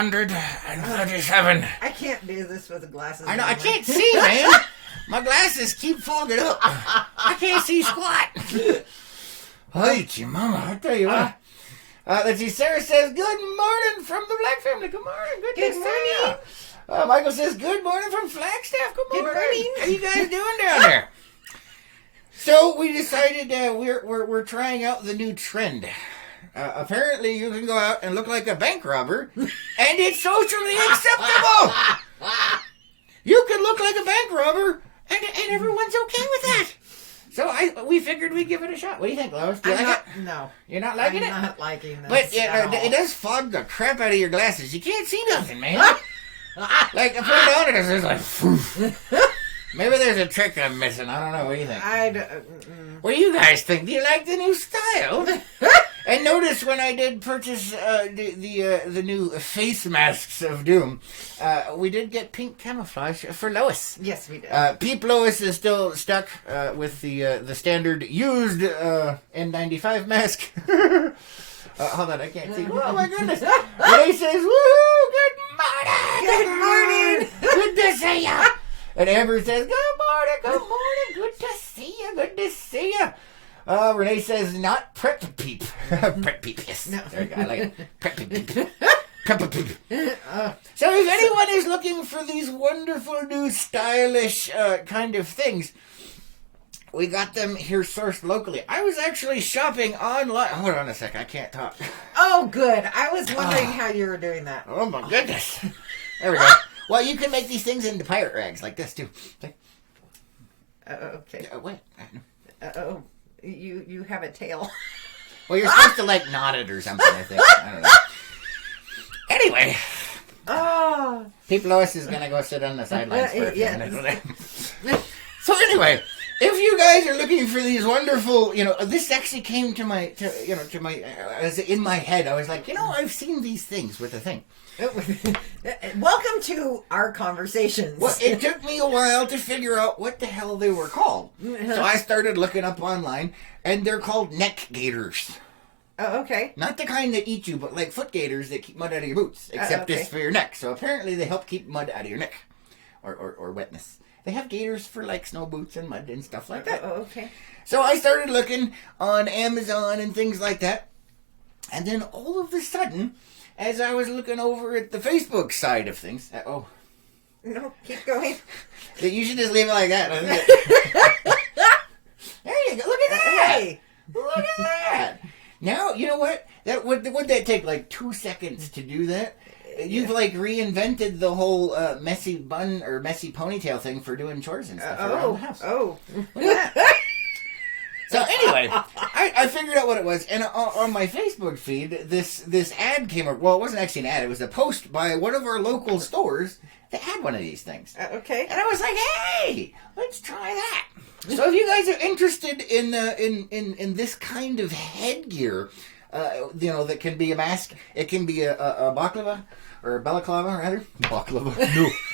137. I can't do this with the glasses. I know, I can't see, man. My glasses keep fogging up. I can't see squat. Hi, mama, I tell you what. Let's see, Sarah says, good morning from the Black family. Good morning. Good to see you. Michael says, good morning from Flagstaff. Good morning. Good morning. How you guys doing down there? So we decided we're trying out the new trend. Apparently you can go out and look like a bank robber, and it's socially acceptable. You can look like a bank robber, and everyone's okay with that. So we figured we'd give it a shot. What do you think, Lois? Do you like it? No. You're not liking it? I'm not liking this. But it does fog the crap out of your glasses. You can't see nothing, man. Like, I put it on and it's just like, poof. Maybe there's a trick I'm missing. I don't know. What do you think? What do you guys think? Do you like the new style? And notice when I did purchase the new face masks of doom, we did get pink camouflage for Lois. Yes, we did. Peep Lois is still stuck with the standard used N95 mask. Hold on, I can't see. Oh my goodness! Renee says, "Woo! Good morning! Good morning! Good to see ya!" And Amber says, "Good morning! Good morning! Good to see you! Good to see you!" Renee says, "Not prep peep. Prep peep, yes. No. There you go. I like it. Prep peep. Prep peep." So if anyone is looking for these wonderful new stylish kind of things, we got them here sourced locally. I was actually shopping online. Hold on a sec. I can't talk. Oh, good. I was wondering how you were doing that. Oh, my goodness. There we go. Well, you can make these things into pirate rags like this, too. Okay. What? Oh, you have a tail. Well, you're supposed to, like, knot it or something, I think. I don't know. Anyway. Oh. Pete Lois is going to go sit on the sidelines for a few minutes. So anyway, if you guys are looking for these wonderful, this actually came to my, in my head. I was like, I've seen these things with the thing. Welcome to our conversations. Well, it took me a while to figure out what the hell they were called. So I started looking up online, and they're called neck gaiters. Oh, okay. Not the kind that eat you, but like foot gaiters that keep mud out of your boots, except this for your neck. So apparently they help keep mud out of your neck, or wetness. They have gaiters for like snow boots and mud and stuff like that. Oh, okay. So I started looking on Amazon and things like that. And then all of a sudden, as I was looking over at the Facebook side of things... No, keep going. You should just leave it like that. There you go. Look at that. Hey. Look at that. Now, you know what? Would that take like 2 seconds to do that? You've like reinvented the whole messy bun or messy ponytail thing for doing chores and stuff around the house. Oh. Look at that. So anyway, I figured out what it was, and on my Facebook feed, this ad came up. Well, it wasn't actually an ad; it was a post by one of our local stores that had one of these things. Okay. And I was like, "Hey, let's try that." So if you guys are interested in this kind of headgear, that can be a mask, it can be a baklava. Or balaclava, rather. Baklava.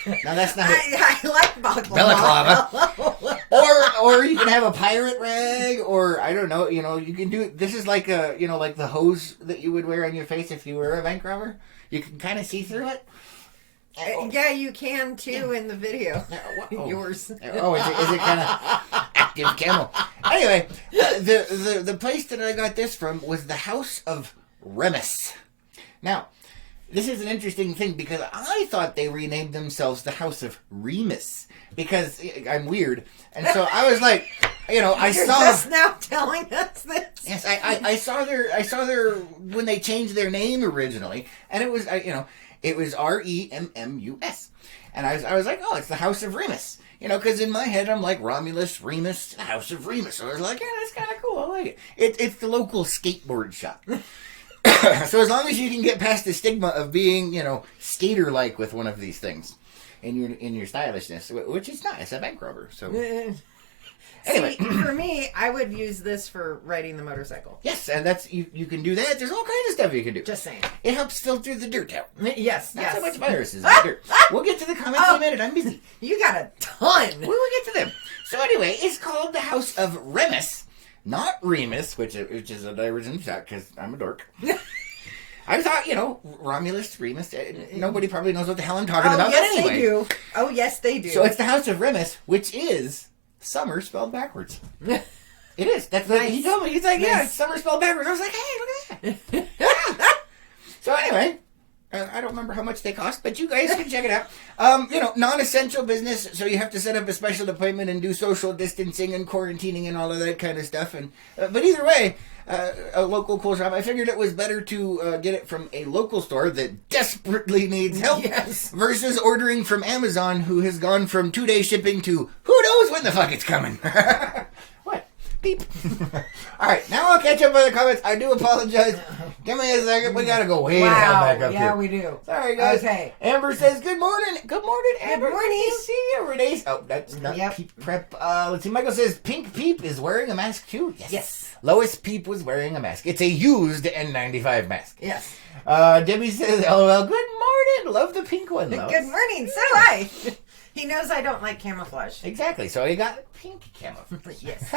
No, that's not it. I like baklava. Balaclava. or you can have a pirate rag, or I don't know. You can do. This is like like the hose that you would wear on your face if you were a bank robber. You can kind of see through it. Yeah, you can too in the video. Yours. Oh, is it kind of active camel? Anyway, the place that I got this from was the House of Remus. Now. This is an interesting thing because I thought they renamed themselves the House of Remus because I'm weird, and so I was like, I You're saw just now telling us this. Yes, I saw their when they changed their name originally, and it was it was REMMUS, and I was like, oh, it's the House of Remus, because in my head I'm like Romulus, Remus, the House of Remus. So I was like, yeah, that's kind of cool. I like it. It's the local skateboard shop. So as long as you can get past the stigma of being, skater-like with one of these things in your stylishness, which is not, it's a bank robber. So anyway, for me, I would use this for riding the motorcycle. Yes, and that's you can do that. There's all kinds of stuff you can do. Just saying, it helps filter the dirt out. Yes, not so much viruses in the dirt. We'll get to the comments in a minute. I'm busy. You got a ton. We will get to them. So anyway, it's called the House of Remus, not Remus, which is a diversion shot because I'm a dork. I thought, Romulus, Remus, nobody probably knows what the hell I'm talking about. Yes, but anyway. they do. Oh, yes, they do. So it's the House of Remus, which is summer spelled backwards. It is. That's nice. He told me. He's like, yeah, it's summer spelled backwards. I was like, hey, look at that. So anyway, I don't remember how much they cost, but you guys can check it out. Non-essential business, so you have to set up a special appointment and do social distancing and quarantining and all of that kind of stuff. And but either way, a local cool shop. I figured it was better to get it from a local store that desperately needs help versus ordering from Amazon, who has gone from 2-day shipping to who knows when the fuck it's coming. What? Beep. All right, now I'll catch up with the comments. I do apologize. Give me a second. We gotta go way the hell back up here. Yeah, we do. Sorry, guys. Okay. Amber says, good morning. Good morning, Amber. Good morning. See you, Renee. Oh, that's not Peep Prep. Let's see. Michael says, Pink Peep is wearing a mask, too. Yes. Lois Peep was wearing a mask. It's a used N95 mask. Yes. Debbie says, LOL, good morning. Love the pink one, Lois. Good morning. So do I. He knows I don't like camouflage. Exactly. So he got pink camouflage. Yes.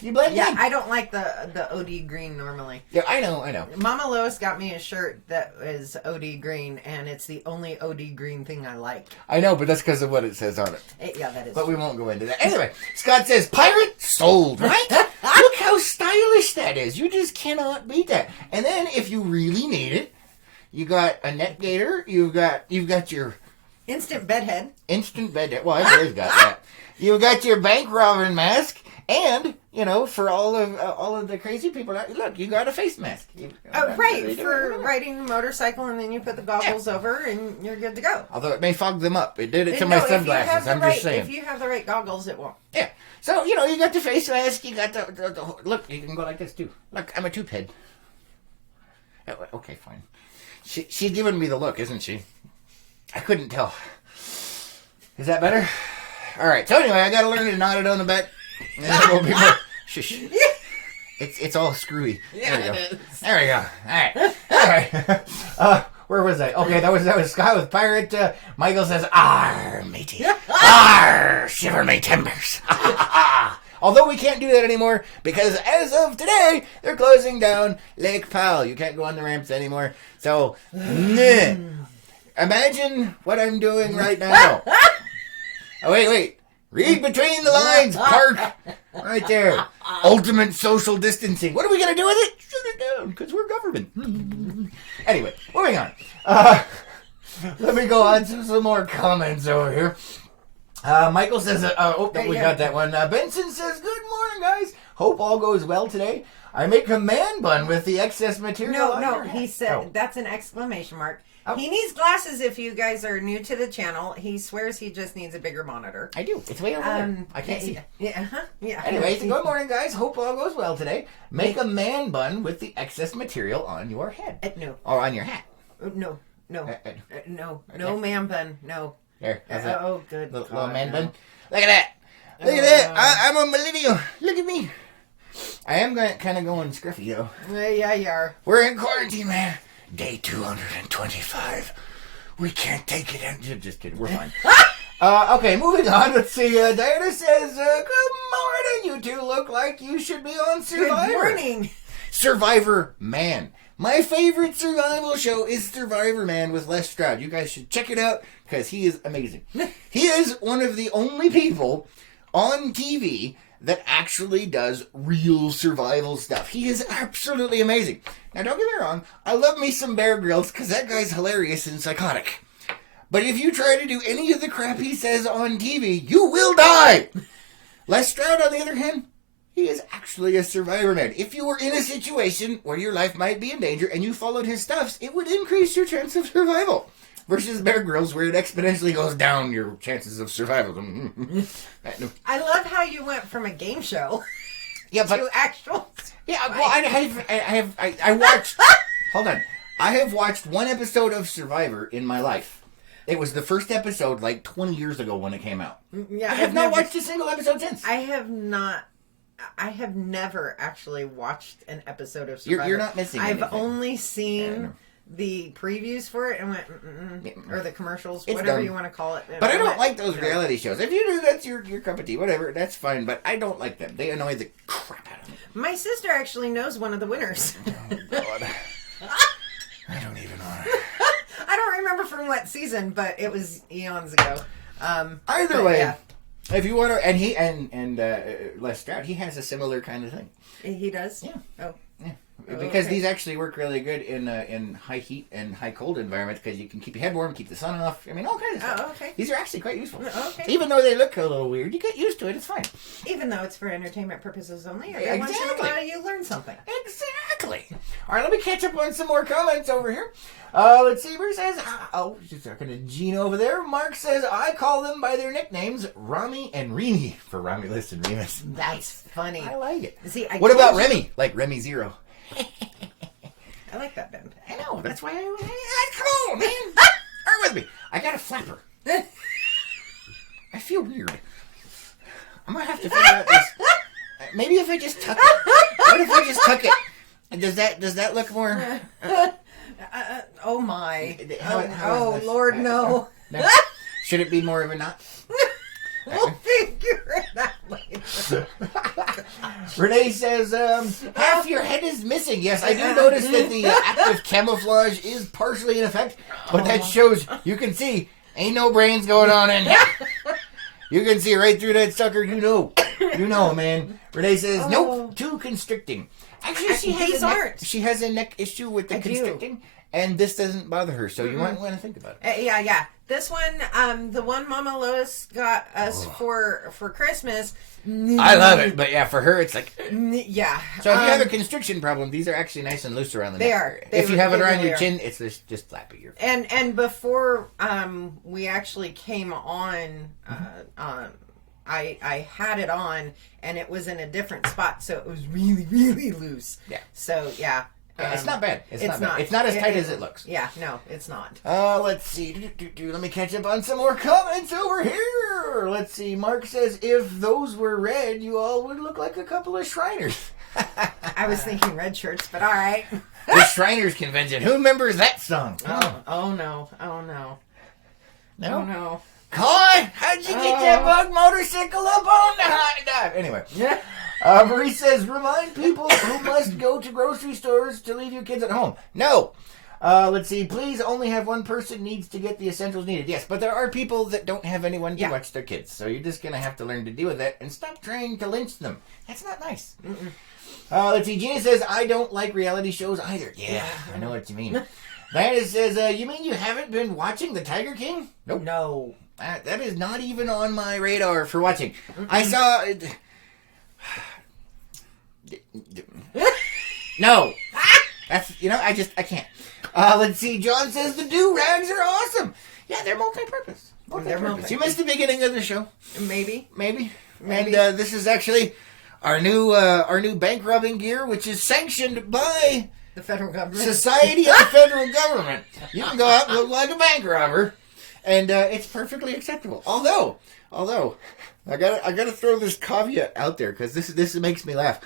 You blend Yeah, in. I don't like the OD green normally. Yeah, I know. Mama Lois got me a shirt that is OD green, and it's the only OD green thing I like. I know, but that's because of what it says on it. Yeah, that is But true. we won't go into that. Anyway, Scott says, pirate sold, right? Look how stylish that is. You just cannot beat that. And then if you really need it, you got a net gator, you've got your Instant bedhead. instant bed. Well, I've always got that. You got your bank robbing mask, and for all of the crazy people, look, you got a face mask. Right, for riding a motorcycle, and then you put the goggles over, and you're good to go. Although it may fog them up. It did it to my sunglasses. I'm just saying. If you have the right goggles, it won't. Yeah. So, you got the face mask, you got the look, you can go like this too. Look, I'm a tube head. Okay, fine. She's giving me the look, isn't she? I couldn't tell. Is that better? All right. So anyway, I got to learn to knot it on the back. And then it will be more. Shush. It's all screwy. Yeah, there we go. it is. There we go. All right. Where was I? Okay, that was Scott with Pirate. Michael says, "Arr, matey. Arr, shiver me timbers." Although we can't do that anymore because as of today, they're closing down Lake Powell. You can't go on the ramps anymore. So, imagine what I'm doing right now. Oh, wait. Read between the lines, Park. Right there. Ultimate social distancing. What are we going to do with it? Shut it down, because we're government. Anyway, moving on. Let me go on to some more comments over here. Michael says, we got that one. Benson says, good morning, guys. Hope all goes well today. I make a man bun with the excess material. No, he said, that's an exclamation mark. Oh. He needs glasses if you guys are new to the channel. He swears he just needs a bigger monitor. I do. It's way over there. I can't see. Yeah. Anyways, good morning, guys. Hope all goes well today. Make a man bun with the excess material on your head. No. Or on your hat. No, man bun. No. There. That's it. Oh, good. Little man bun. Look at that. Look at that. I'm a millennial. Look at me. I am kind of going scruffy, though. Yeah, you are. We're in quarantine, man. Day 225. We can't take it. Just kidding. We're fine. Okay, moving on. Let's see. Diana says, good morning. You two look like you should be on Survivor. Good morning. Survivor Man. My favorite survival show is Survivor Man with Les Stroud. You guys should check it out because he is amazing. He is one of the only people on TV that actually does real survival stuff. He is absolutely amazing. Now, don't get me wrong. I love me some Bear Grylls because that guy's hilarious and psychotic. But if you try to do any of the crap he says on TV, you will die. Les Stroud, on the other hand, he is actually a survivor man. If you were in a situation where your life might be in danger and you followed his stuffs, it would increase your chance of survival. Versus Bear Grylls, where it exponentially goes down your chances of survival. I love how you went from a game show to actual. Yeah, well, I watched. Hold on, I have watched one episode of Survivor in my life. It was the first episode, like 20 years ago when it came out. Yeah, I have not watched a single episode since. I have never actually watched an episode of Survivor. You're not missing anything. I've only seen the previews for it and went, or the commercials, whatever you want to call it. But I don't like those reality shows. If you do, that's your cup of tea, whatever, that's fine. But I don't like them. They annoy the crap out of me. My sister actually knows one of the winners. Oh, God. from what season, but it was eons ago. Either way, yeah. if you want to, and he and Les Stroud, he has a similar kind of thing. He does. Yeah. Oh. Yeah. Oh, Because okay. these actually work really good in high heat and high cold environments because you can keep your head warm, keep the sun off. I mean, all kinds of stuff. Oh, okay. These are actually quite useful. Okay. Even though they look a little weird, you get used to it. It's fine. Even though it's for entertainment purposes only, every Exactly. once in a while you learn something. Exactly. All right, let me catch up on some more comments over here. Let's see. Bruce says, just talking to Gene over there. Mark says, I call them by their nicknames, Rami and Remy, for Romulus and Remus. That's funny. I like it. See, What about Remy? Like Remy Zero. I like that band. I know. That's why come on, man. Bear with me. I got a flapper. I feel weird. I'm going to have to figure out this. Maybe if I just tuck it. What if I just tuck it? Does that look more... Oh my. How is this? Lord, no. No. Should it be more of a knot? We'll figure it out later. Renee says, half your head is missing. Yes, I do notice that the active camouflage is partially in effect, but that shows, you can see, ain't no brains going on in here. You can see right through that sucker, you know, man. Renee says, nope, too constricting. Actually, she has a neck issue with the constricting, and this doesn't bother her, so you might want to think about it. Yeah. This one, the one Mama Lois got us for Christmas. I love it, but yeah, for her, it's like... Yeah. So if you have a constriction problem, these are actually nice and loose around the neck. They are. If you have it around really your are. chin, it's just flappy. And before we actually came on, I had it on, and it was in a different spot, so it was really, really loose. Yeah. So, yeah. It's not bad. It's not bad. not. It's not as tight as it looks. Yeah, no, it's not. Let's see. Let me catch up on some more comments over here. Let's see. Mark says, if those were red, you all would look like a couple of Shriners. I was thinking red shirts, but all right. The Shriners Convention. Who remembers that song? Oh no. Oh no. No? Oh no. Coy, how'd you get that bug motorcycle up on the high dive? Anyway. Yeah. Marie says, remind people who must go to grocery stores to leave your kids at home. No. Let's see. Please only have one person needs to get the essentials needed. Yes, but there are people that don't have anyone to watch their kids. So you're just going to have to learn to deal with that and stop trying to lynch them. That's not nice. Let's see. Gina says, I don't like reality shows either. Yeah, I know what you mean. Diana says, you mean you haven't been watching The Tiger King? Nope. No. That is not even on my radar for watching. I saw... No. That's, I can't. Let's see. John says the do-rags are awesome. Yeah, they're multi-purpose. You missed the beginning of the show. Maybe. And this is actually our new bank robbing gear, which is sanctioned by The federal government. Society of the Federal Government. You can go out and look like a bank robber, and it's perfectly acceptable. Although I gotta throw this caveat out there because this makes me laugh.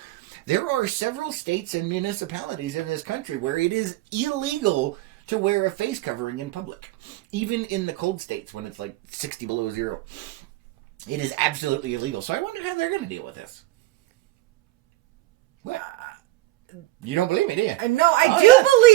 There are several states and municipalities in this country where it is illegal to wear a face covering in public. Even in the cold states when it's like 60 below zero. It is absolutely illegal. So I wonder how they're going to deal with this. What? You don't believe me, do you? No, I do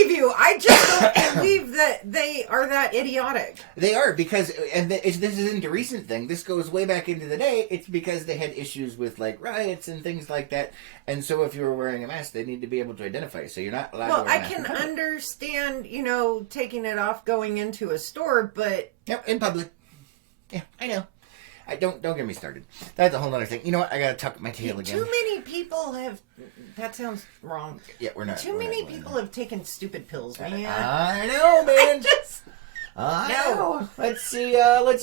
believe you. I just don't believe that they are that idiotic. They are, because, and this isn't a recent thing, this goes way back into the day, it's because they had issues with, like, riots and things like that, and so if you were wearing a mask, they need to be able to identify you, so you're not allowed to wear a mask. Well, I can understand, taking it off going into a store, but... Yep, in public. Yeah, I know. Don't get me started. That's a whole other thing. You know what? I gotta tuck my tail again. Too many people have... That sounds wrong. Yeah, we're not. Too many people have taken stupid pills, man. I know, man. I know. Let's see.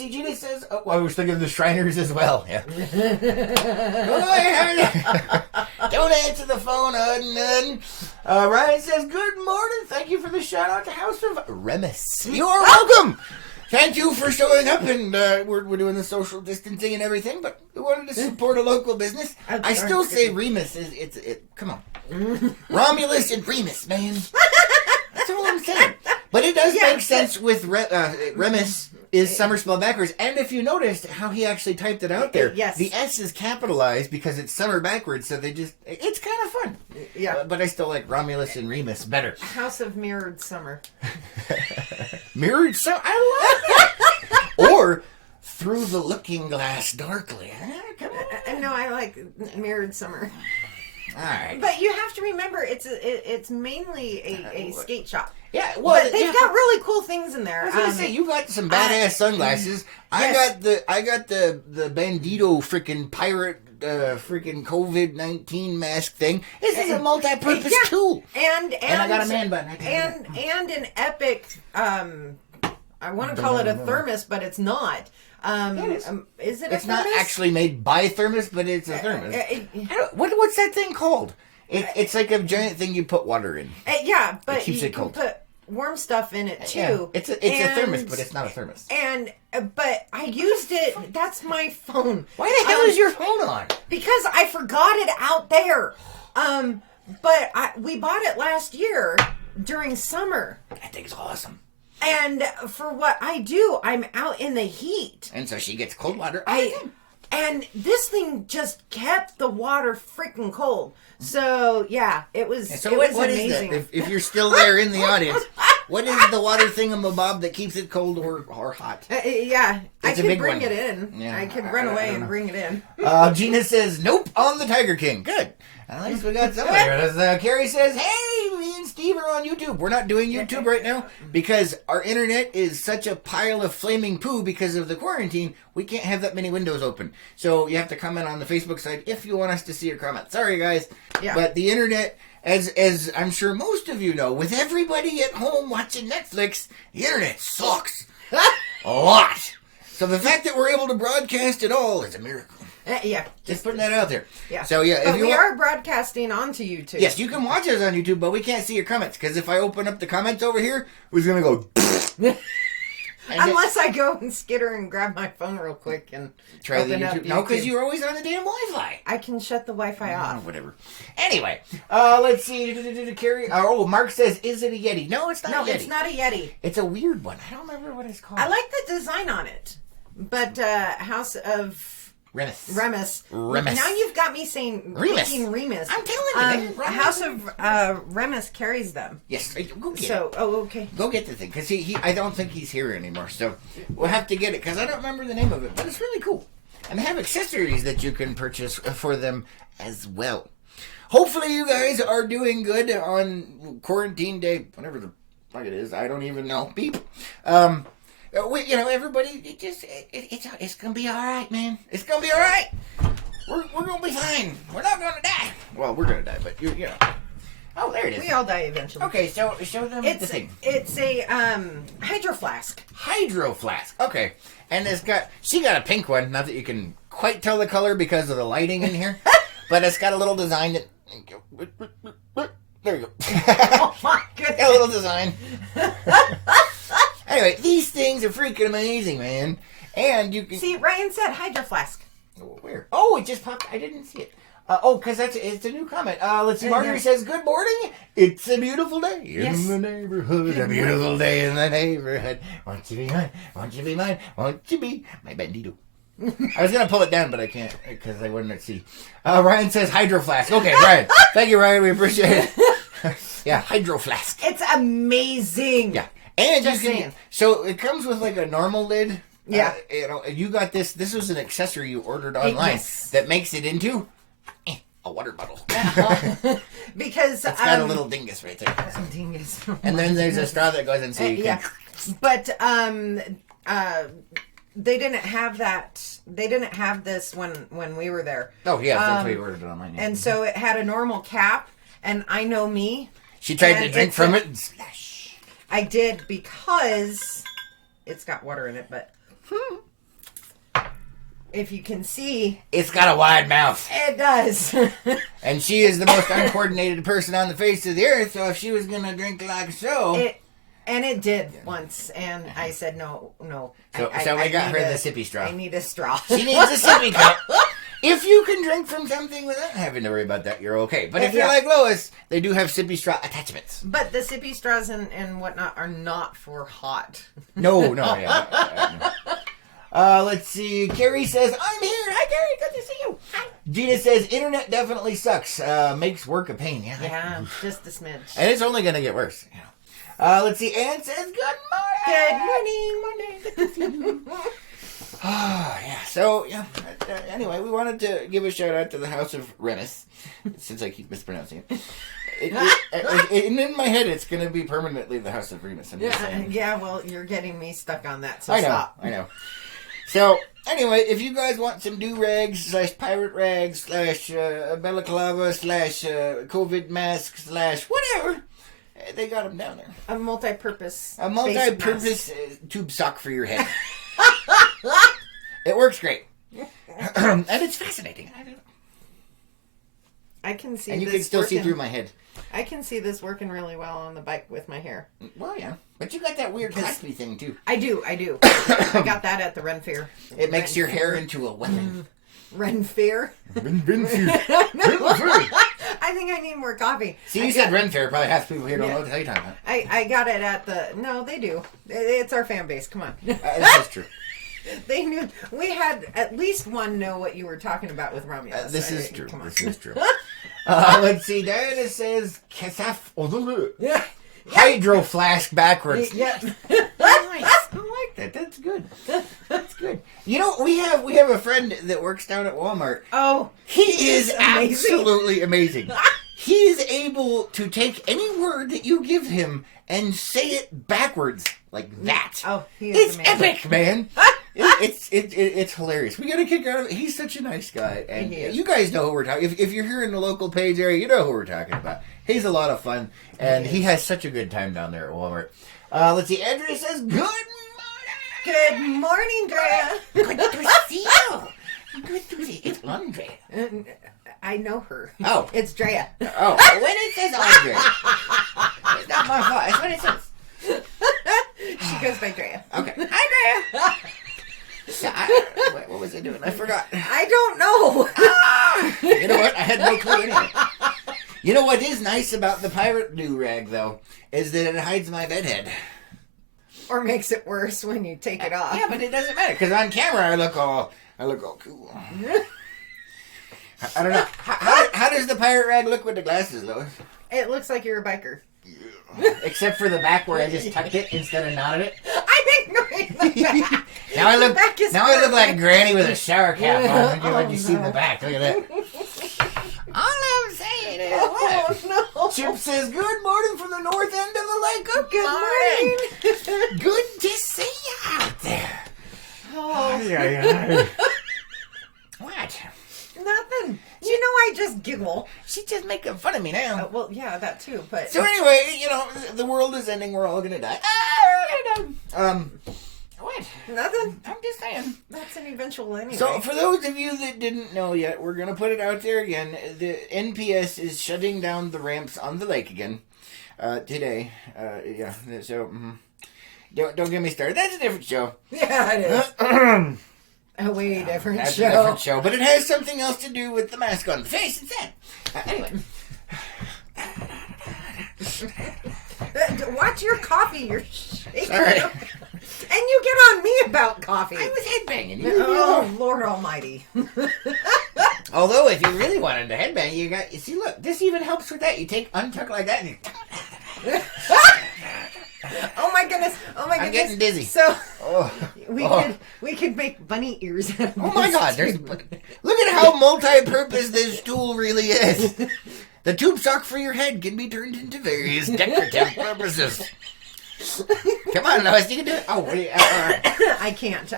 Gina says... Oh, I was thinking of the Shriners as well. Yeah. Go ahead. Don't answer the phone, Hudden. Ryan says, good morning. Thank you for the shout out to House of Remus. You are welcome. Thank you for showing up, and we're doing the social distancing and everything, but we wanted to support a local business. I still say Remus is come on. Romulus and Remus, man. That's all I'm saying. But it does make sense with Remus is summer spelled backwards, and if you noticed how he actually typed it out there, the S is capitalized because it's summer backwards, so it's kind of fun. Yeah. But I still like Romulus and Remus better. House of Mirrored Summer. Mirrored summer. I love that. Or through the looking glass darkly. Come on. No, I like mirrored summer. All right. But you have to remember, it's mainly a skate shop. Yeah, well, but they've got really cool things in there. I was gonna say, you got some badass sunglasses. Yes. I got the Bandito freaking pirate freaking COVID-19 mask thing. This is a multi-purpose tool. And I got a man button. And an epic. I want to call it a thermos, but it's not. Is it? It's not actually made by thermos, but it's a thermos. What's that thing called? It's like a giant thing you put water in. Yeah, but it keeps it cold. Can put warm stuff in it too. Yeah. It's a thermos, but it's not a thermos. But I used it. That's my phone. Why the hell is your phone on? Because I forgot it out there. But we bought it last year during summer. That thing's awesome. And for what I do, I'm out in the heat. And so she gets cold water. And this thing just kept the water freaking cold. So yeah, it was. So it was what amazing. is that? If you're still there in the audience, what is the water thingamabob that keeps it cold or hot? Yeah, I It's a could big bring one. it in. Yeah, I could run away and bring it in. Gina says, nope, on the Tiger King. Good. At least we got somebody. Carrie says, hey, me and Steve are on YouTube. We're not doing YouTube right now because our internet is such a pile of flaming poo because of the quarantine. We can't have that many windows open. So you have to comment on the Facebook side if you want us to see your comment. Sorry, guys. Yeah. But the internet, as I'm sure most of you know, with everybody at home watching Netflix, the internet sucks. A lot. So the fact that we're able to broadcast at all is a miracle. Yeah. Just putting that out there. Yeah. So yeah, but we are broadcasting onto YouTube. Yes, you can watch us on YouTube, but we can't see your comments because if I open up the comments over here, who's gonna go? Unless I go and skitter and grab my phone real quick and try the open up YouTube. No, because you're always on the damn Wi-Fi. I can shut the Wi-Fi off. Whatever. Anyway, let's see. Carrie. Mark says, "Is it a Yeti?" No, it's not. No, a Yeti. it's not a Yeti. It's a weird one. I don't remember what it's called. I like the design on it, but House of Remus. Now you've got me saying Remus. Remus. I'm telling you, man. House of Remus carries them. Yes, go get it. Okay. Go get the thing because he I don't think he's here anymore. So we'll have to get it because I don't remember the name of it, but it's really cool. And they have accessories that you can purchase for them as well. Hopefully, you guys are doing good on quarantine day, whatever the fuck it is. I don't even know. Beep. Everybody, it's gonna be all right, man. It's gonna be all right. We're gonna be fine. We're not gonna die. Well, we're gonna die, but you know. Oh, there it is. We all die eventually. Okay, so show them the thing. It's a hydro flask. Hydro flask. Okay, and she got a pink one. Not that you can quite tell the color because of the lighting in here, but it's got a little design that. There you go. Oh my goodness. Got a little design. Anyway, these things are freaking amazing, man. And you can see. Ryan said hydro flask. Where? Oh, it just popped. I didn't see it. Because it's a new comment. Let's see. Marjorie says, "Good morning. It's a beautiful day in the neighborhood. A beautiful day in the neighborhood. Won't you be mine? Won't you be mine? Won't you be my bandito?" I was gonna pull it down, but I can't because I wouldn't see. Ryan says hydro flask. Okay, Ryan. Thank you, Ryan. We appreciate it. Yeah, hydro flask. It's amazing. Yeah. And just saying. So it comes with like a normal lid. Yeah. You got this. This was an accessory you ordered online that makes it into a water bottle. Because it's got a little dingus right there. Dingus. And then there's a straw that goes in, so you can. But they didn't have that. They didn't have this when we were there. Oh yeah, that's why you ordered it online. Yeah. And so it had a normal cap, and I know me. She tried to drink from it and splash. I did because it's got water in it, but if you can see, it's got a wide mouth. It does. And she is the most uncoordinated person on the face of the earth, so if she was going to drink like so... It did once, and I said no. So we got her the sippy straw. I need a straw. She needs a sippy cup. If you can drink from something without having to worry about that, you're okay. But if you're like Lois, they do have sippy straw attachments. But the sippy straws and whatnot are not for hot. No. Let's see. Carrie says, I'm here. Hi, Carrie. Good to see you. Hi. Gina says, internet definitely sucks. Makes work a pain. Yeah, just a smidge. And it's only going to get worse. Let's see. Ann says, good morning. Good morning. Oh, yeah. So, yeah. Anyway, we wanted to give a shout out to the House of Remus, since I keep mispronouncing it. In my head, it's going to be permanently the House of Remus. I'm just saying. Yeah, well, you're getting me stuck on that, so I know. stop. I know. So, anyway, if you guys want some do-rags / pirate rags / balaclava / COVID mask / whatever, they got them down there. A multi-purpose tube sock for your head. It works great. And it's fascinating. I can see and you this can still working. see through my head. I can see this working really well on the bike with my hair. Well, yeah. But you got that weird claspy thing, too. I do. I got that at the Ren Fair. It makes your hair into a weapon. Ren Fair? Ren Fair. I think I need more coffee. See, you said Ren Fair. Probably half the people here don't know what the hell you're talking about. I got it at the... No, they do. It's our fan base. Come on. This is true. They knew. We had at least one know what you were talking about with Romulus. This is true. Come on. This is true. Let's see. Diana says, Yeah. Hydro flask backwards. Yeah. Nice. I like that. That's good. That's good. You know, we have a friend that works down at Walmart. Oh. He is amazing. absolutely amazing. He is able to take any word that you give him and say it backwards like that. Oh, he is It's amazing. epic, man. It's hilarious. We got a kick out of it. He's such a nice guy, and you guys know who we're talking. If you're here in the local Page area, you know who we're talking about. He's a lot of fun, and he has such a good time down there at Walmart. Let's see. Andrea says, "Good morning." Good morning, Drea. Good to see you. Good to see you. It's Andrea. I know her. Oh, It's Drea. Oh, when it says Andrea, it's not my fault. That's what it says. She goes by Drea. Okay. Hi, Drea. What was I doing? I forgot. I don't know. You know what? I had no clue anyway. You know what is nice about the pirate do-rag, though, is that it hides my bedhead. Or makes it worse when you take it off. Yeah, but it doesn't matter, because on camera I look all cool. I don't know. How does the pirate rag look with the glasses, Lois? It looks like you're a biker. Except for the back where I just tucked it instead of knotted it. I ignored the back. Now I look perfect. like Granny with a shower cap on when you see the back. Look at that. All I'm saying is, what? No. Chip says, good morning from the north end of the lake. Good morning. Good to see you out there. Oh. Yeah. What? Nothing. You know, I just giggle. She's just making fun of me now. Well, yeah, that too, but... So anyway, you know, the world is ending. We're all gonna die. What? Nothing. I'm just saying. That's an eventual anyway. So, for those of you that didn't know yet, we're going to put it out there again. The NPS is shutting down the ramps on the lake again today. Yeah, so don't get me started. That's a different show. Yeah, it is. A way different That's show. a different show, but it has something else to do with the mask on the face instead. Anyway. Watch your coffee. You're shaking. Sorry. And you get on me about coffee. I was headbanging. Oh, Lord Almighty. Although, if you really wanted to headbang, you see, look, this even helps with that. You untuck like that and you... Oh my goodness! Oh my goodness! I'm getting dizzy. So we could make bunny ears. Out of Oh my this God! tube. Look at how multi-purpose this tool really is. The tube sock for your head can be turned into various decorative purposes. Come on, Lois, you can do it. Oh, wait, all right. I can't.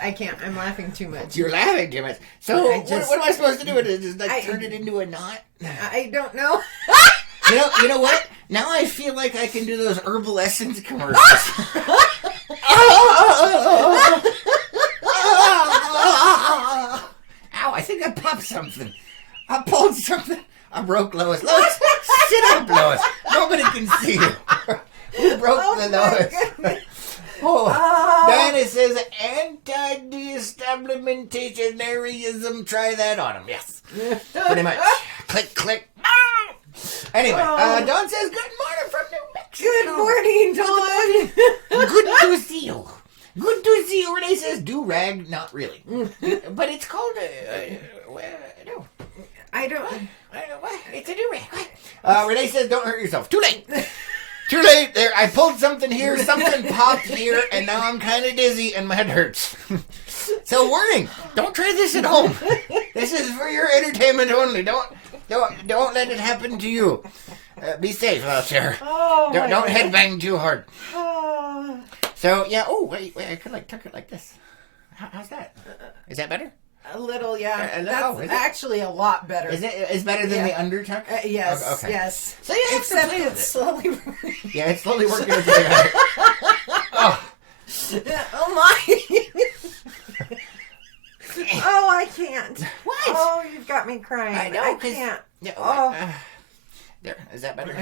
I'm laughing too much. You're laughing too much. So what am I supposed to do with it? Just turn it into a knot? I don't know. You know what? Now I feel like I can do those herbal essence commercials. Ow, I think I popped something. I pulled something. I broke Lois. Lois, sit up, Lois. Nobody can see you. Who broke the Lois? Diana says, anti-deestablishmentationaryism. Try that on him. Yes. Pretty much. Click, click. Anyway, Dawn says, good morning from New Mexico. Good morning, Dawn. Good to see you. Good to see you. Renee says, do-rag. Not really. But it's called, no. I don't. What? It's a do-rag. Renee says, don't hurt yourself. Too late. Too late. There, I pulled something here, something popped here, and now I'm kind of dizzy and my head hurts. So warning, don't try this at home. This is for your entertainment only. Don't let it happen to you. Be safe out there. Oh, don't headbang too hard. So yeah. Oh wait. I could like tuck it like this. How's that? Is that better? A little, yeah. That's actually a lot better. Is it? It's better than the undertuck? Yes. Okay. Yes. So you have Except to play with it's it. slowly. Yeah, it's slowly working its way out. Oh. Oh my. Oh, I can't. What? Oh, you've got me crying. I know. I can't. Yeah, Oh. There. Is that better?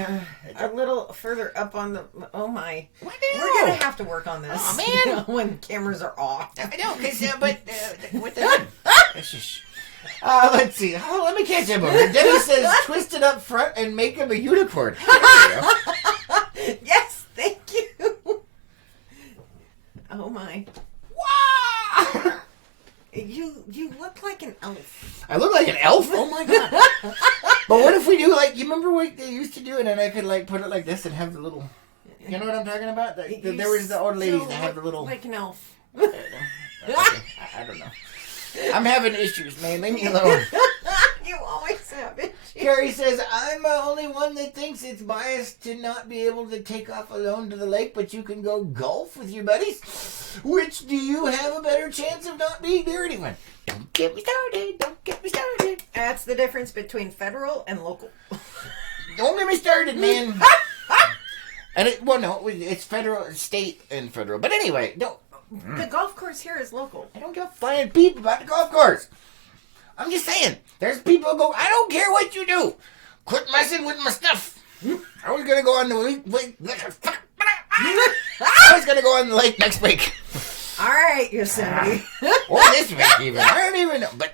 A little further up on the. Oh my. What? We're gonna have to work on this. Oh man. When cameras are off. I know, because what the? It's just. Let's see. Oh, let me catch up over here. Debbie says, twist it up front and make him a unicorn. There you go. Yes, thank you. Oh my. Wow! You look like an elf. I look like an elf? Oh my god. But what if we do, like, you remember what they used to do, and then I could, like, put it like this and have the little, you know what I'm talking about? There was the old ladies that have the little. Like an elf. I don't know. I'm having issues, man. Leave me alone. You always have it. Carrie says, I'm the only one that thinks it's biased to not be able to take off alone to the lake, but you can go golf with your buddies. Which do you have a better chance of not being there anyway? Don't get me started. Don't get me started. That's the difference between federal and local. Don't get me started, man. And it's federal, state, and federal. But anyway, don't. The golf course here is local. I don't give a flying peep about the golf course. I'm just saying, there's people who go, I don't care what you do. Quit messing with my stuff. I was going to go on the lake. I was going to go on the lake next week. All right, Yosemite. Or this week even. I don't even know. But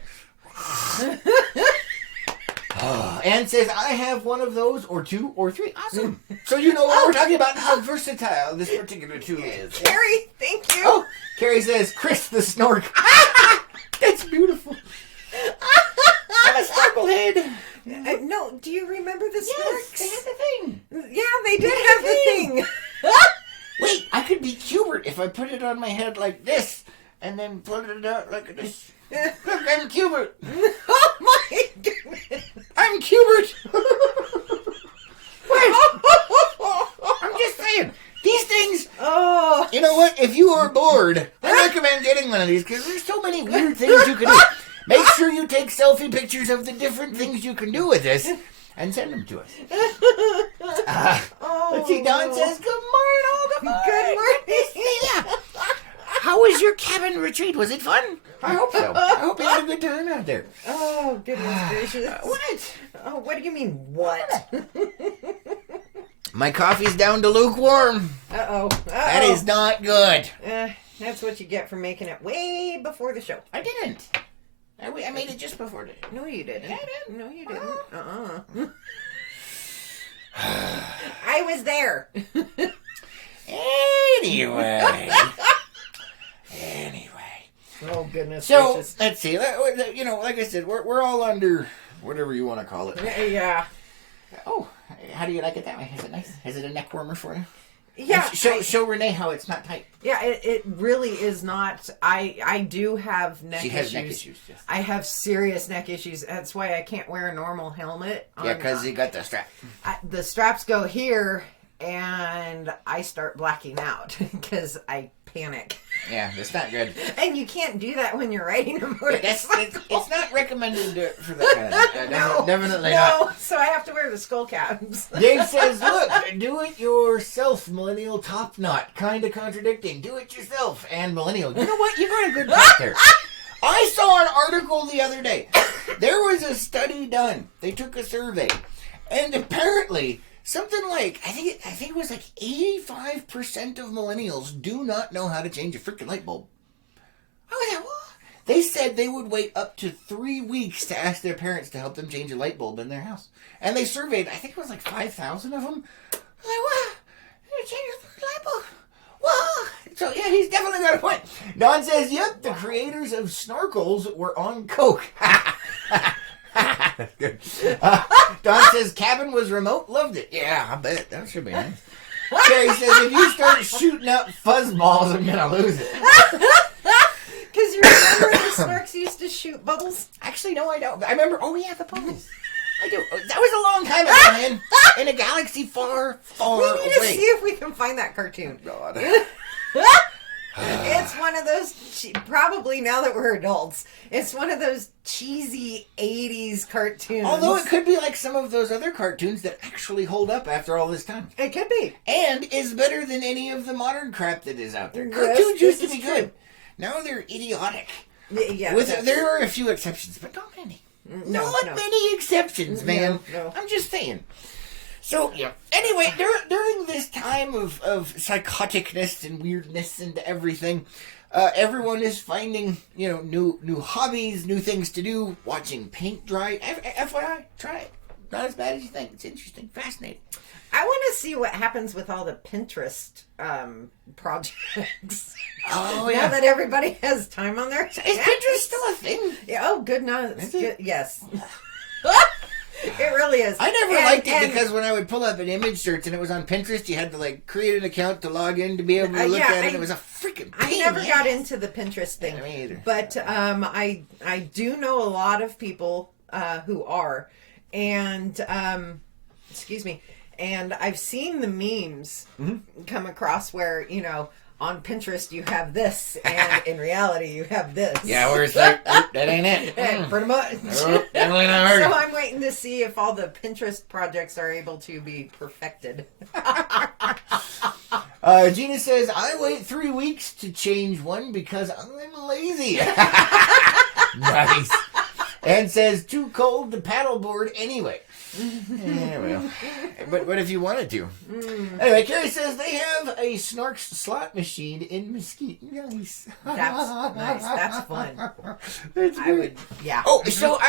Ann says, I have one of those, or two, or three. Awesome. So you know what we're talking about, how versatile this particular tool is. Carrie, thank you. Oh, Carrie says, Chris the Snork. That's beautiful. I'm a snorkelhead. No, do you remember the Yes, snorks? they had the thing. Yeah, they did have the thing. Wait, I could be Cubert if I put it on my head like this, and then put it out like this. Look, I'm Cubert. Oh my goodness. I'm Cubert. Wait. I'm just saying. These things, Oh. you know what? If you are bored, I recommend getting one of these because there's so many weird things you can do. Make sure you take selfie pictures of the different things you can do with this and send them to us. Let's see. Don says, good morning, all. Good morning. Good morning. Yeah. How was your cabin retreat? Was it fun? I hope so. I hope you had a good time out there. Oh, goodness gracious. What? Oh, what do you mean, what? My coffee's down to lukewarm. Uh-oh. That is not good. That's what you get for making it way before the show. I didn't. I made it just before today. No, you didn't. Yeah, I did. No, you didn't. I was there. Anyway. Oh, goodness So, gracious. let's see. You know, like I said, we're all under whatever you want to call it. Yeah. Oh, how do you like it that way? Is it nice? Is it a neck warmer for you? Yeah. Show Renee how it's not tight. Yeah, it really is not. I do have neck issues. She has neck issues. Yes. I have serious neck issues. That's why I can't wear a normal helmet. Yeah, because you got the strap. The straps go here, and I start blacking out because I panic. Yeah, that's not good. And you can't do that when you're riding a motorcycle. It's not recommended for that kind of thing. No, Definitely no. not. So I have to wear the skull caps. Dave says, look, do it yourself, millennial top knot. Kind of contradicting. Do it yourself and millennial. You know what? You got a good point there. I saw an article the other day. There was a study done. They took a survey. And apparently, something like, I think it was like 85% of millennials do not know how to change a freaking light bulb. I was like, what? They said they would wait up to 3 weeks to ask their parents to help them change a light bulb in their house. And they surveyed, I think it was like 5,000 of them. I was like, what? You change a light bulb? What? So, yeah, he's definitely got a point. Don says, yep, the creators of snorkels were on coke. That's good. Don says, cabin was remote, loved it. Yeah, I bet. That should be nice. Carrie says, if you start shooting up fuzzballs, I'm gonna lose it. Because you remember the Snorks used to shoot bubbles? Actually, no, I don't. I remember. Oh, yeah, the bubbles. I do. That was a long time ago, man. In a galaxy far, far away. We need to see if we can find that cartoon. God. It's one of those, probably now that we're adults, it's one of those cheesy 80s cartoons. Although it could be like some of those other cartoons that actually hold up after all this time. It could be. And is better than any of the modern crap that is out there. Yes, Cartoons used to this be is good. true. Now they're idiotic. Yeah. There are a few exceptions, but not many. Not many exceptions, man. No. I'm just saying. So, yeah. Anyway, during this time of psychoticness and weirdness and everything, everyone is finding, new hobbies, new things to do, watching paint dry. FYI, try it. Not as bad as you think. It's interesting, fascinating. I want to see what happens with all the Pinterest projects. Oh, Now that everybody has time on their Is Pinterest still a thing? Yeah, oh, good. No, it's Is it? good. Yes. It really is. I never liked it because when I would pull up an image search and it was on Pinterest, you had to create an account to log in to be able to look at it. It was a freaking pain. I never got into the Pinterest thing. Yeah, me either. But I do know a lot of people who are, and excuse me, and I've seen the memes come across where on Pinterest you have this, and in reality you have this. Yeah, where it's like, oh, that ain't it. Pretty much. Oh, definitely not her. So I'm waiting to see if all the Pinterest projects are able to be perfected. Gina says, I wait 3 weeks to change one because I'm lazy. Nice. And says, too cold to paddleboard anyway. Yeah, well. But if you wanted to. Anyway, Carrie says they have a Snorks slot machine in Mesquite. Nice. That's nice. That's fun. That's I good. would, yeah. Oh, so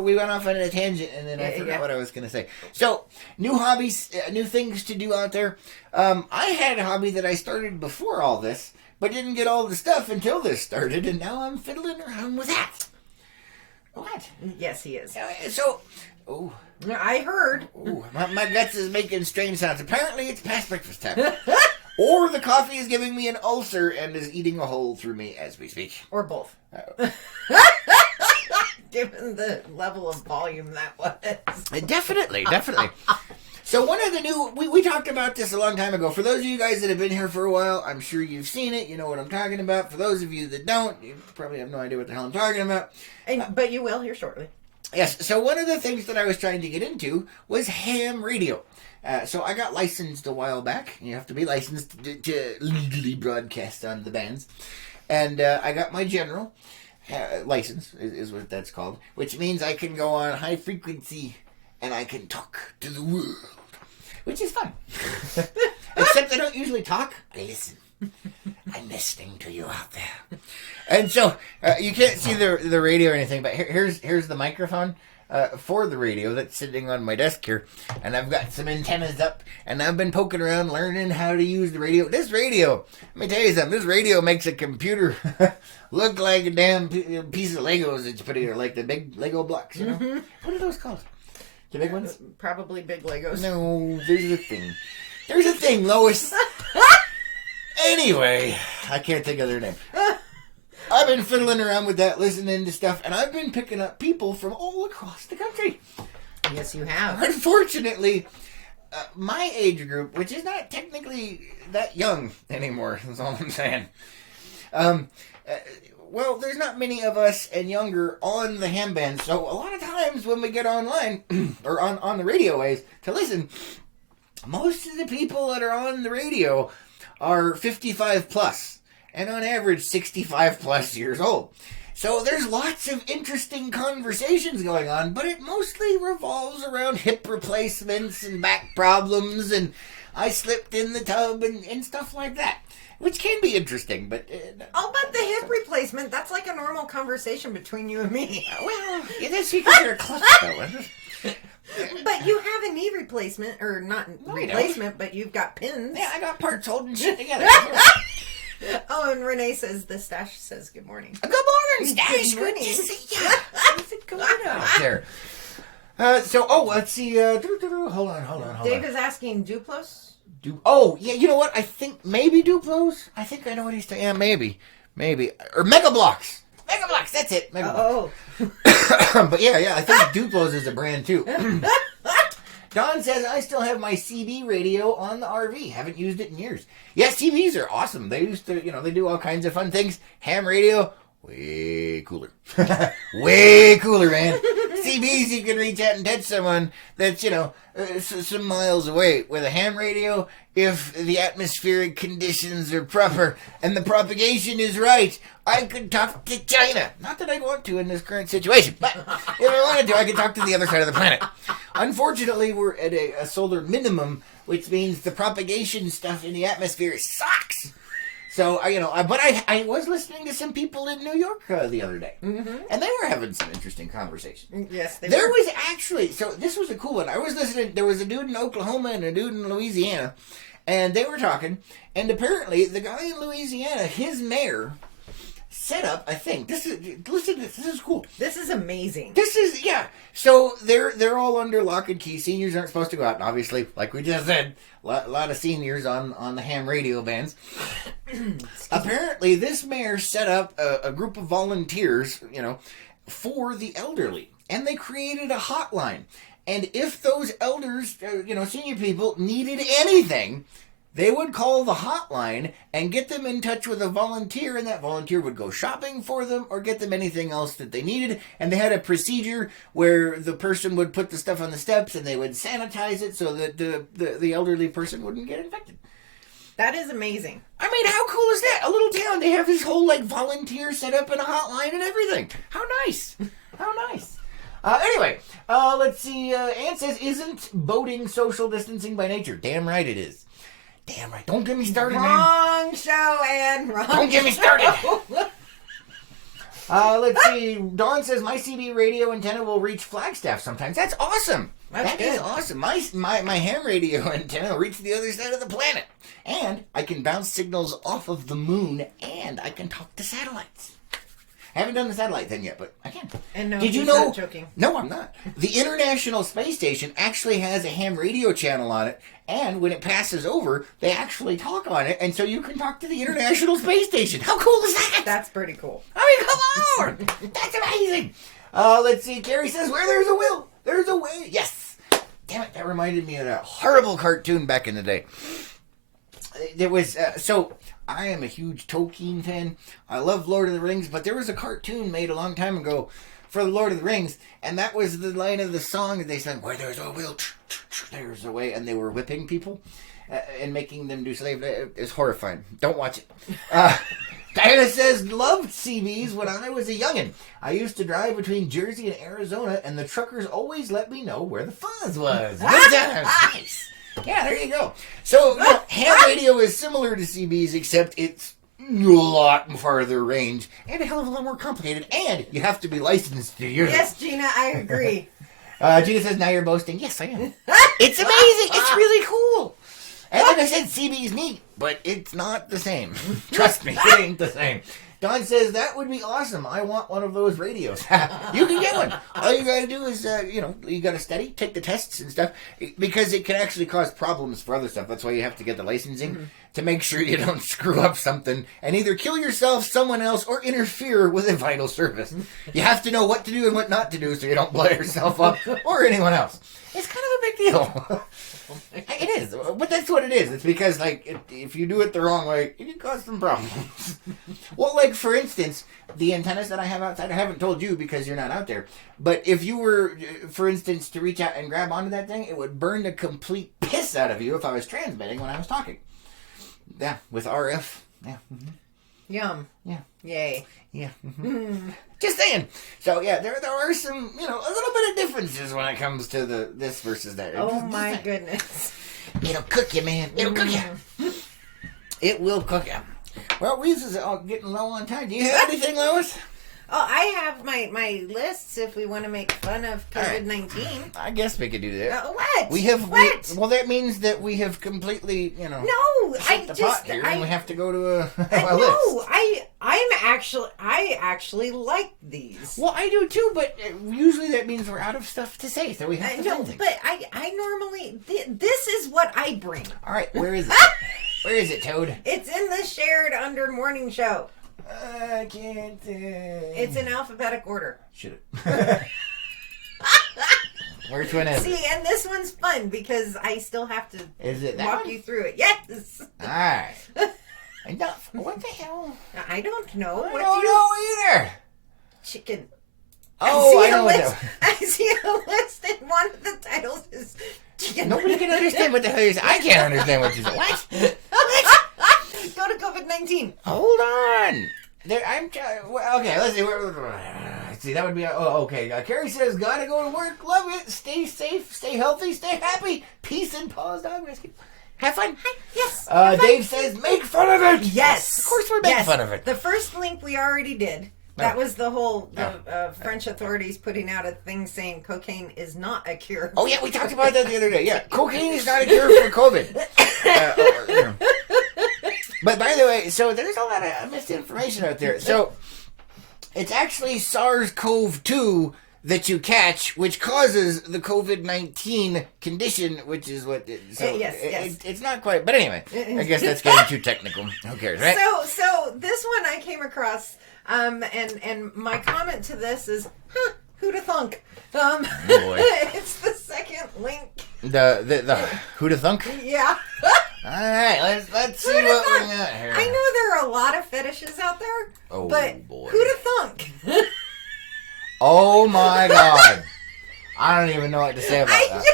we went off on a tangent, and then I forgot what I was going to say. So, new hobbies, new things to do out there. I had a hobby that I started before all this, but didn't get all the stuff until this started, and now I'm fiddling around with that. What? Yes, he is. So, oh. I heard. Ooh, my guts is making strange sounds. Apparently, it's past breakfast time. Or the coffee is giving me an ulcer and is eating a hole through me as we speak. Or both. Given the level of volume that was. Definitely. So one of the new, we talked about this a long time ago. For those of you guys that have been here for a while, I'm sure you've seen it. You know what I'm talking about. For those of you that don't, you probably have no idea what the hell I'm talking about. But you will here shortly. Yes, so one of the things that I was trying to get into was ham radio. So I got licensed a while back. You have to be licensed to legally broadcast on the bands. And I got my general license, is what that's called, which means I can go on high frequency and I can talk to the world, which is fun. Except I don't usually talk, I listen. I'm listening to you out there. And so, you can't see the radio or anything, but here's the microphone for the radio that's sitting on my desk here. And I've got some antennas up, and I've been poking around learning how to use the radio. This radio, let me tell you something, this radio makes a computer look like a damn piece of Legos that you put in there, like the big Lego blocks, you know? Mm-hmm. What are those called? The big ones? Probably big Legos. No, there's a thing. There's a thing, Lois. Anyway, I can't think of their name. I've been fiddling around with that, listening to stuff, and I've been picking up people from all across the country. Yes, you have. Unfortunately, my age group, which is not technically that young anymore, is all I'm saying. Well, there's not many of us and younger on the ham band, so a lot of times when we get online, or on the radio waves to listen, most of the people that are on the radio are 55 plus, and on average 65 plus years old. So there's lots of interesting conversations going on, but it mostly revolves around hip replacements and back problems, and I slipped in the tub and stuff like that, which can be interesting, but... but the hip replacement, that's like a normal conversation between you and me. Well, that's because you're close, though. But you have a knee replacement, or not replacement, but you've got pins. Yeah, I got parts holding shit together. Oh, and Renee says, the stash says good morning. Good morning, stash. Good morning. How's it going out there? Let's see. Hold on. Dave is asking Duplos? Oh, yeah, you know what? I think maybe Duplos? I think I know what he's saying. Yeah, maybe. Or Mega Blocks. Mega Blocks, that's it. Mega Blocks. But yeah, I think Duplos is a brand too. Don says, I still have my CB radio on the RV. Haven't used it in years. Yeah, CBs are awesome. They used to, they do all kinds of fun things. Ham radio, way cooler. Way cooler, man. CBs, you can reach out and touch someone that's, some miles away. With a ham radio, if the atmospheric conditions are proper and the propagation is right, I could talk to China. Not that I want to in this current situation, but if I wanted to, I could talk to the other side of the planet. Unfortunately, we're at a solar minimum, which means the propagation stuff in the atmosphere sucks. So, but I was listening to some people in New York the other day, and they were having some interesting conversation. Yes, they There were. was actually, so this was a cool one. I was listening, there was a dude in Oklahoma and a dude in Louisiana, and they were talking, and apparently the guy in Louisiana, his mayor, set up, I think, listen to this, this is cool. This is amazing. So they're all under lock and key. Seniors aren't supposed to go out, and obviously, like we just said, a lot of seniors on the ham radio bands. Apparently, this mayor set up a group of volunteers, for the elderly, and they created a hotline. And if those elders, senior people needed anything, they would call the hotline and get them in touch with a volunteer, and that volunteer would go shopping for them or get them anything else that they needed. And they had a procedure where the person would put the stuff on the steps and they would sanitize it so that the elderly person wouldn't get infected. That is amazing. I mean, how cool is that? A little town, they have this whole, volunteer set up in a hotline and everything. How nice. How nice. Anyway, let's see. Ann says, isn't boating social distancing by nature? Damn right it is. Damn right. Don't get me started, man. Wrong show, Ann. Wrong. Don't get me started. Let's see. Dawn says, my CB radio antenna will reach Flagstaff sometimes. That's awesome. That is awesome. My ham radio antenna will reach the other side of the planet. And I can bounce signals off of the moon, and I can talk to satellites. I haven't done the satellite thing yet, but I can. And no, did you he's know? Not joking. No, I'm not. The International Space Station actually has a ham radio channel on it, and when it passes over, they actually talk on it, and so you can talk to the International Space Station. How cool is that? That's pretty cool. I mean, come on! That's amazing. Let's see. Carrie says, "Where there's a will, there's a way." Yes. Damn it! That reminded me of that horrible cartoon back in the day. There was I am a huge Tolkien fan. I love Lord of the Rings, but there was a cartoon made a long time ago for the Lord of the Rings, and that was the line of the song that they sang, where there's a will, there's a way, and they were whipping people and making them do slavery. It's horrifying. Don't watch it. Diana says, loved CBs when I was a youngin'. I used to drive between Jersey and Arizona, and the truckers always let me know where the fuzz was. Good times. Nice. Yeah, there you go. So, ham radio is similar to CBs, except it's a lot farther range and a hell of a lot more complicated, and you have to be licensed to use it. Yes, Gina, I agree. Gina says, now you're boasting. Yes, I am. It's amazing. It's really cool. And like I said, CB's neat, but it's not the same. Trust me, it ain't the same. Don says, that would be awesome. I want one of those radios. You can get one. All you got to do is, you got to study, take the tests and stuff, because it can actually cause problems for other stuff. That's why you have to get the licensing to make sure you don't screw up something and either kill yourself, someone else, or interfere with a vital service. You have to know what to do and what not to do so you don't blow yourself up or anyone else. It's kind of a big deal. It is, but that's what it is. It's because, if you do it the wrong way, it can cause some problems. Well, for instance, the antennas that I have outside, I haven't told you because you're not out there, but if you were, for instance, to reach out and grab onto that thing, it would burn the complete piss out of you if I was transmitting when I was talking. Yeah, with RF. Yeah. Mm-hmm. Yum. Yeah. Yay. Yeah. Mm-hmm. Just saying. So yeah, there are some, a little bit of differences when it comes to this versus that. Oh my goodness. It'll cook you, man. It'll cook you. It will cook you. Well, Reese is getting low on time. Do you have anything, Lois? Oh, I have my lists if we want to make fun of COVID-19. I guess we could do that. What? We have. What? Well, that means that we have completely, No, set the pot here, and we have to go to a list. No, I actually like these. Well, I do too, but usually that means we're out of stuff to say, so we have to No, find things. but I normally this is what I bring. All right, where is it? Where is it, Toad? It's in the shared under morning show. I can't. It's in alphabetic order. Should it? Which one is it? See, and this one's fun because I still have to Is it that walk one? you through it. Yes. All right. Enough. What the hell? I don't know. I What don't do you know either. Chicken. Oh, I know what list. that. I see a list, and one of the titles is chicken. Nobody can understand what the hell you're saying. I can't understand what you said. What? Go to COVID-19. Hold on. There, I'm trying. Well, okay, let's see. Let's see, that would be. Oh, okay. Carrie says, "Gotta go to work. Love it. Stay safe. Stay healthy. Stay happy. Peace and pause. Dog rescue. Have fun." Hi. Yes. Dave says, "Make fun of it." Yes. Of course, we're making fun of it. The first link we already did. That was the whole French authorities putting out a thing saying cocaine is not a cure. Oh yeah, we talked about that the other day. Yeah, cocaine is not a cure for COVID. But by the way, so there's a lot of misinformation out there. So it's actually SARS-CoV-2 that you catch, which causes the COVID-19 condition, which is what. Yes. It's not quite. But anyway, I guess that's getting too technical. Who cares, right? So this one I came across, and my comment to this is, who'da thunk? Oh boy. It's the second link. The who'da thunk? Yeah. All right, let's see Who'da what thunk? we got here. I know there are a lot of fetishes out there, but boy. who'da thunk? Oh my God! I don't even know what to say about that.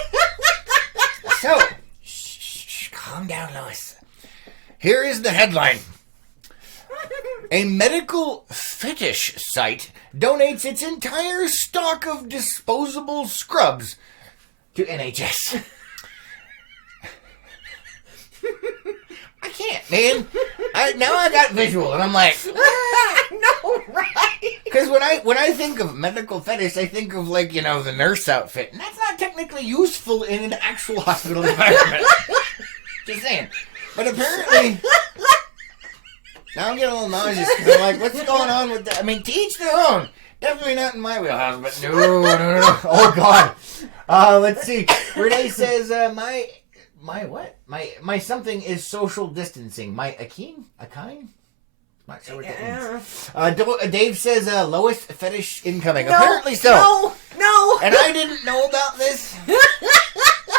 So, shh, calm down, Lois. Here is the headline. A medical fetish site donates its entire stock of disposable scrubs to NHS. I can't, man. Now I got visual, and I'm like, No, right? because when I think of medical fetish, I think of like the nurse outfit, and that's not technically useful in an actual hospital environment. Just saying. But apparently, now I'm getting a little nauseous because I'm like, what's going on with that? I mean, to each their own. Definitely not in my wheelhouse, but no. Oh God. Let's see. Renee says, my what? My something is social distancing. My akine? Not sure what that means. Dave says, Lois fetish incoming. No, Apparently so. No. And I didn't know about this.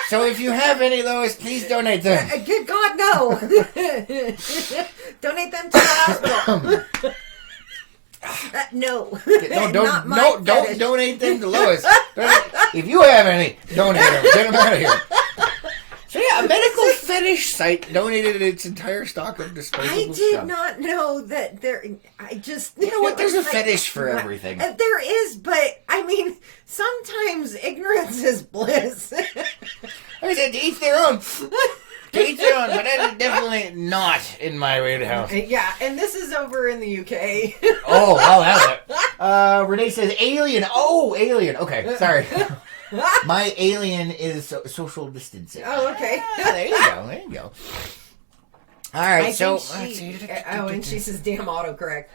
So if you have any, Lois, please donate them. Good God, no. Donate them to the hospital. No. Don't donate them to Lois. If you have any, donate them. Get them out of here. So yeah, a medical fetish site donated its entire stock of disposable I did stuff. not know that there. I just. You know what? There's a fetish for everything. There is, but I mean, sometimes ignorance is bliss. Like I said, to each their own. To each their own, but that is definitely not in my wheelhouse. Yeah, and this is over in the UK. Oh, well, that's it. Renee says alien. Oh, alien. Okay, sorry. My alien is social distancing. Oh, okay. There you go. All right, so let's see. And she says, "Damn autocorrect."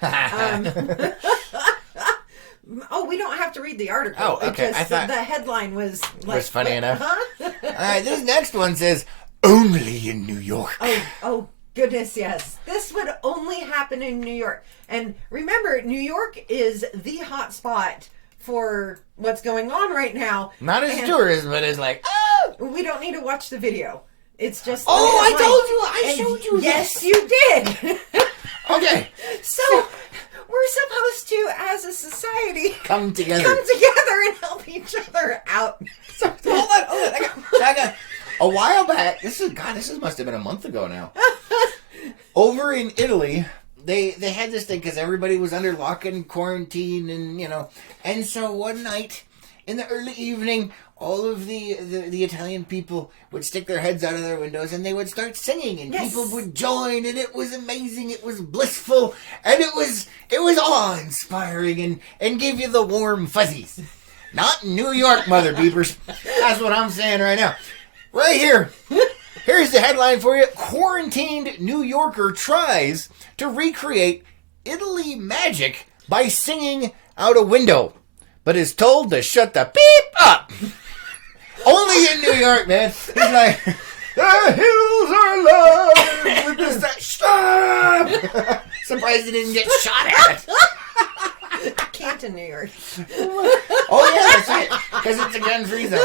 We don't have to read the article. Oh, okay. I thought the headline was like, was funny enough. Huh? All right, this next one says only in New York. Oh, goodness, yes. This would only happen in New York. And remember, New York is the hot spot for what's going on right now. Not as tourism, but it's like, oh! We don't need to watch the video. It's just... Oh, I told you! I showed you Yes, this. you did! Okay. So, we're supposed to, as a society... Come together and help each other out. So, hold on. I got a while back, this must have been a month ago now. Over in Italy... They had this thing because everybody was under lock and quarantine and so one night in the early evening, all of the Italian people would stick their heads out of their windows and they would start singing, and people would join, and it was amazing, it was blissful, and it was awe-inspiring and gave you the warm fuzzies. Not in New York, mother beepers. That's what I'm saying right now. Right here. Here's the headline for you. Quarantined New Yorker tries to recreate Italy magic by singing out a window, but is told to shut the beep up. Only in New York, man. He's like, the hills are alive with this that. Shut up. Surprised he didn't get shot at. Canton, New York. Oh yeah, that's right. Because it's a gun-free zone.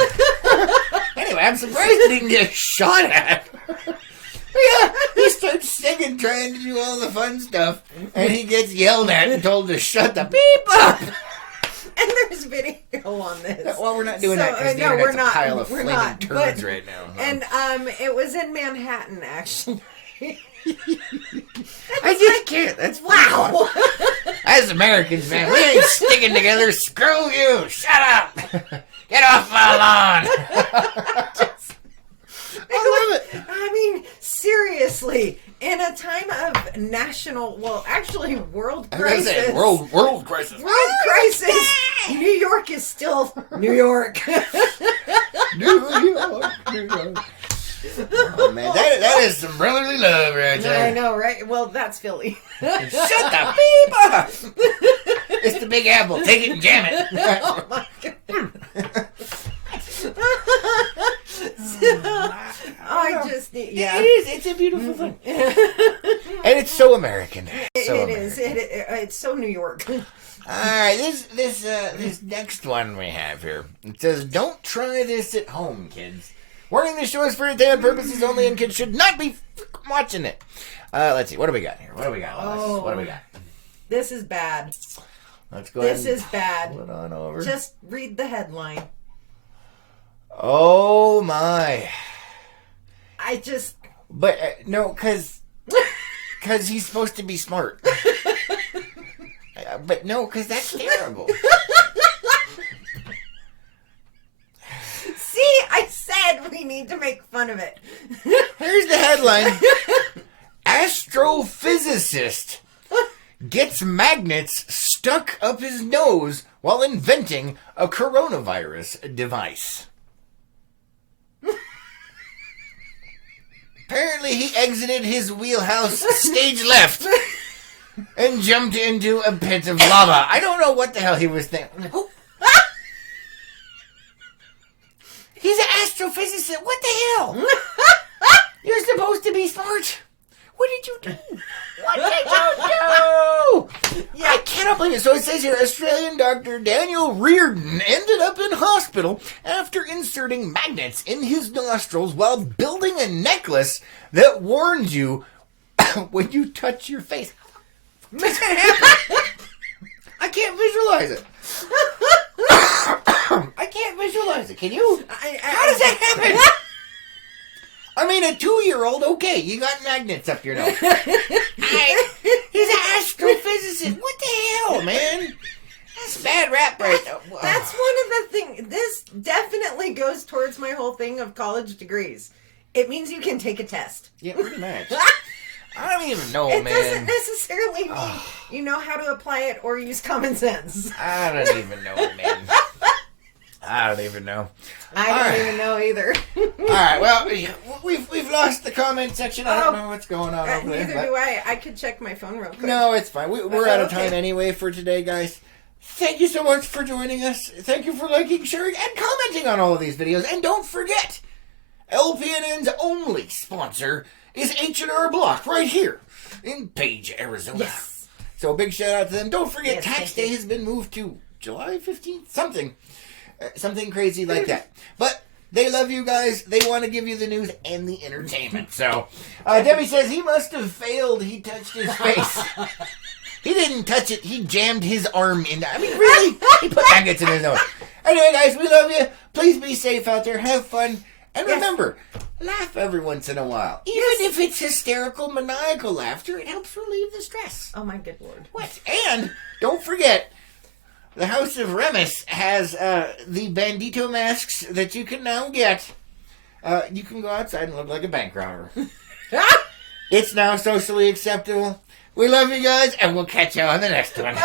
Anyway, I'm surprised he didn't get shot at. Yeah, he starts singing, trying to do all the fun stuff, and he gets yelled at and told to shut the beep up. And there's video on this. Well, we're not doing that because no, we're not. A pile of we're flaming not. turds right now. Huh? And it was in Manhattan, actually. I just can't. That's wow. As Americans, man, we ain't sticking together. Screw you. Shut up. Get off my lawn. I love it. I mean, seriously, in a time of national, well, actually, world crisis. World crisis. World crisis. New York is still New York. New York. Oh, man, that is some brotherly love right there. I know, right? Well, that's Philly. Shut the beep up. It's the Big Apple. Take it and jam it. Oh, my God. I just need, yeah. It is. It's a beautiful thing. And it's so American. It is. It's so New York. All right, this next one we have here. It says, "Don't try this at home, kids. Warning: this show is for entertainment purposes only, and kids should not be watching it." Let's see. What do we got here? What do we got? What do we got? This is bad. Let's go ahead. This is bad. Put on over. Just read the headline. Oh my! But no, because he's supposed to be smart. But no, because that's terrible. See, I said we need to make fun of it. Here's the headline: Astrophysicist gets magnets stuck up his nose while inventing a coronavirus device. Apparently, he exited his wheelhouse stage left and jumped into a pit of lava. I don't know what the hell he was thinking. He's an astrophysicist. What the hell? You're supposed to be smart. What did you do? What did you do? Yeah. I cannot believe it. So it says here, Australian doctor Daniel Reardon ended up in hospital after inserting magnets in his nostrils while building a necklace that warns you when you touch your face. Does that happen? I can't visualize it. I can't visualize it. Can you? How does that happen? I mean, a 2-year-old, okay, you got magnets up your nose. He's an astrophysicist. What the hell, man? That's bad rap right there. That's one of the things. This definitely goes towards my whole thing of college degrees. It means you can take a test. Yeah, pretty much. I don't even know, man. It doesn't man. necessarily mean you know how to apply it or use common sense. I don't even know, man. I don't even know. I don't even know either. All right, well, we've lost the comment section. I don't know what's going on over there. Neither do I. I could check my phone real quick. No, it's fine. We're out of time anyway for today, guys. Thank you so much for joining us. Thank you for liking, sharing, and commenting on all of these videos. And don't forget, LPNN's only sponsor is H&R Block right here in Page, Arizona. Yes. So a big shout out to them. Don't forget, tax day has been moved to July 15th. Something crazy like that. But they love you guys. They want to give you the news and the entertainment. So, Debbie says he must have failed. He touched his face. He didn't touch it. He jammed his arm in. I mean, really? He put maggots in his nose. Anyway, guys, we love you. Please be safe out there. Have fun. And remember, laugh every once in a while. Even if it's hysterical, maniacal laughter, it helps relieve the stress. Oh, my good Lord. What? And don't forget, The House of Remus has the bandito masks that you can now get. You can go outside and look like a bank robber. It's now socially acceptable. We love you guys, and we'll catch you on the next one.